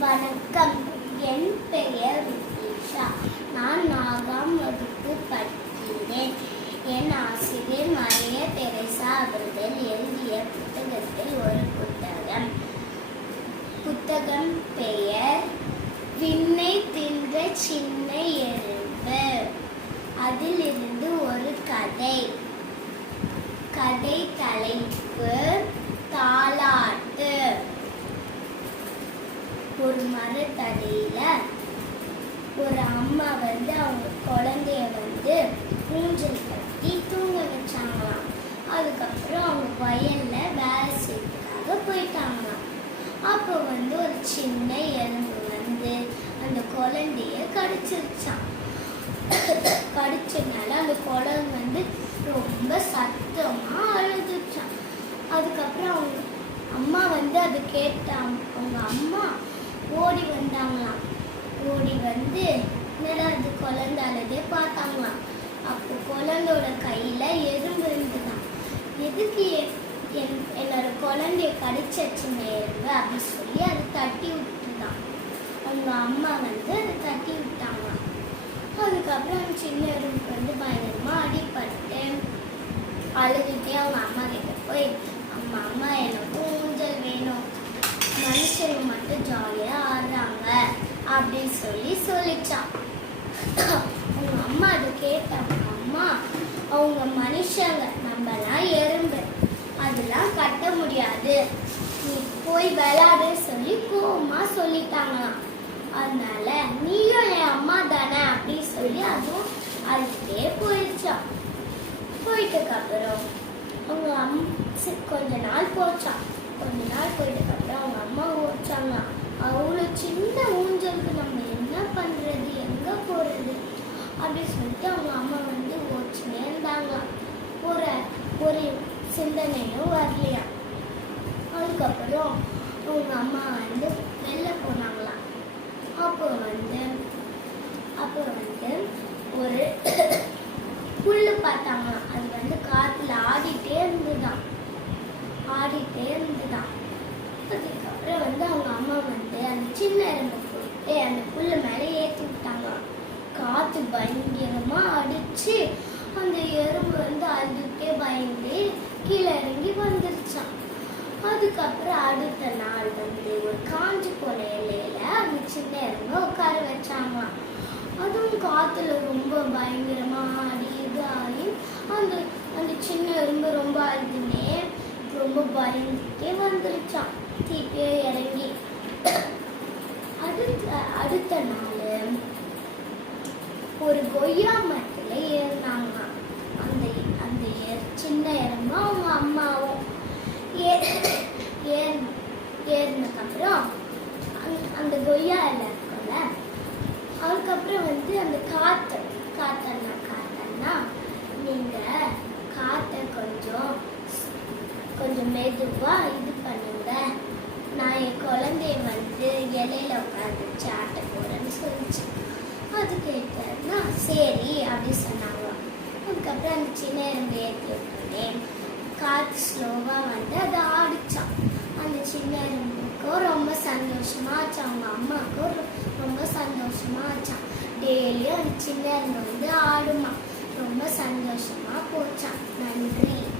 வணக்கம். என் பெயர் ரித்திஷா நான் நாகாம் வகுப்பு படிக்கிறேன். என் ஆசிரியர் மரிய தெரசா அவர்கள் எழுதிய புத்தகத்தில் ஒரு புத்தகம். புத்தகம் பெயர் விண்ணை தின்ற சின்ன எறும்பு. அதிலிருந்து ஒரு கதை. கதை தலைப்பு ஒரு மரத்தடியில ஒரு அம்மா வந்து அவங்க குழந்தைய வந்து ஊஞ்சல் கட்டி தூங்க வச்சாங்களாம். அதுக்கப்புறம் அவங்க வயல்ல வேலை செய்யறதுக்காக போயிட்டாங்களாம். அப்போ வந்து ஒரு சின்ன எறும்பு வந்து அந்த குழந்தைய கடிச்சிருச்சான் கடிச்சதுனால அந்த குழந்தை வந்து ரொம்ப சத்தமா அழுதுச்சான் அதுக்கப்புறம் அவங்க அம்மா வந்து அது கேட்டாங்க. அவங்க அம்மா ஓடி வந்தாங்களாம். ஓடி வந்து என்னடா அது குழந்தை அழுதே பார்த்தாங்களாம். அப்போ குழந்தோட கையில் எறும்பு இருந்துதான் எதுக்கு எ- என் என்னோட குழந்தைய கடிச்சிருச்சுங்க எறும்பு அப்படி சொல்லி அது தட்டி விட்டுதான். அவங்க அம்மா வந்து அதை தட்டி விட்டாங்களாம். அதுக்கப்புறம் அந்த சின்ன எறும்புக்கு வந்து பயங்கரமா அடிபட்டு அழுதுகிட்டே அவங்க அம்மா கிட்ட போய் அம்மா அம்மா எனக்கு ஊஞ்சல் வேணும் மனுஷங்க மட்டும் ஜாலியா ஆடுறாங்க அப்படின்னு சொல்லி சொல்லிச்சான். அவங்க அம்மா அதை கேட்டாங்க. அம்மா அவங்க மனுஷங்க நம்மலாம் எறும்பு. அதெல்லாம் கட்ட முடியாது. நீ போய் விளையாடு சொல்லி கோவமா சொல்லிட்டாங்களாம். அதனால நீயும் என் அம்மா தானே அப்படின்னு சொல்லி அதுவும் அதுக்கே போயிடுச்சான் போயிட்டதுக்கு அப்புறம் அவங்க அம் சி- கொஞ்ச நாள் போச்சான் கொஞ்ச நாள் போயிட்டதுக்கு அப்புறம் அவங்க அம்மா ஓச்சாங்க அவ்வளோ சின்ன போகிறது அப்படின்னு சொல்லிட்டு அவங்க அம்மா வந்து ஓச்சுனே இருந்தாங்க ஒரு ஒரு சிந்தனையும் வரலையா? அதுக்கப்புறம் அவங்க அம்மா வந்து வெளில போனாங்களாம். அப்போ வந்து அப்போ வந்து ஒரு புல்லு பார்த்தாங்களாம் அது வந்து காற்றுல ஆடிட்டே இருந்துதான். ஆடிட்டே இருந்துதான். அதுக்கப்புறம் வந்து அவங்க அம்மா வந்து அந்த சின்ன எறும்பை போயிட்டு அந்த புல்லு மேலே பார்த்து பயங்கரமாக அடித்து அந்த எறும்பு வந்து அழுதுகிட்டே பயந்து கீழே இறங்கி வந்துருச்சான் அதுக்கப்புறம் அடுத்த நாள் வந்து ஒரு காஞ்சி போன இலையில அந்த சின்ன இறங்க உட்கார வச்சாங்க அதுவும் காற்றுல ரொம்ப பயங்கரமாக ஆடி இது அந்த அந்த சின்ன எறும்பு ரொம்ப அழுதுனே ரொம்ப பயந்துட்டே வந்துருச்சான் தீப்பே இறங்கி. அடுத்த அடுத்த நாள் ஒரு கொய்யா மரத்துல ஏறினாங்க அந்த அந்த சின்ன எறும்பு அவங்க அம்மாவும். ஏறினதுக்கப்புறம் அந்த- அந்த கொய்யா இலை இருக்கும்ல அதுக்கப்புறம் வந்து அந்த காற்று காத்தன்னா காத்தன்னா நீங்க காற்றை கொஞ்சம் கொஞ்சம் மெதுவா இது பண்ணுங்க. நான் என் குழந்தைய வந்து இலையில உட்காந்து சாட்ட போறேன்னு சொல்லிச்சு. அதுக்கு சரி அப்படி சொன்னாங்க. அதுக்கப்புறம் அந்த சின்ன எறும்பு ஏற்றி விட்டோன்னே காற்று ஸ்லோவாக வந்து அது ஆடிச்சான். அந்த சின்ன எறும்புக்கும் ரொம்ப சந்தோஷமாக ஆச்சு. அவங்க அம்மாவுக்கும் ரொ- ரொம்ப சந்தோஷமாக ஆச்சான் டெய்லியும் அந்த சின்ன எறும்பு வந்து ஆடுமா. ரொம்ப சந்தோஷமா போச்சான். நன்றி.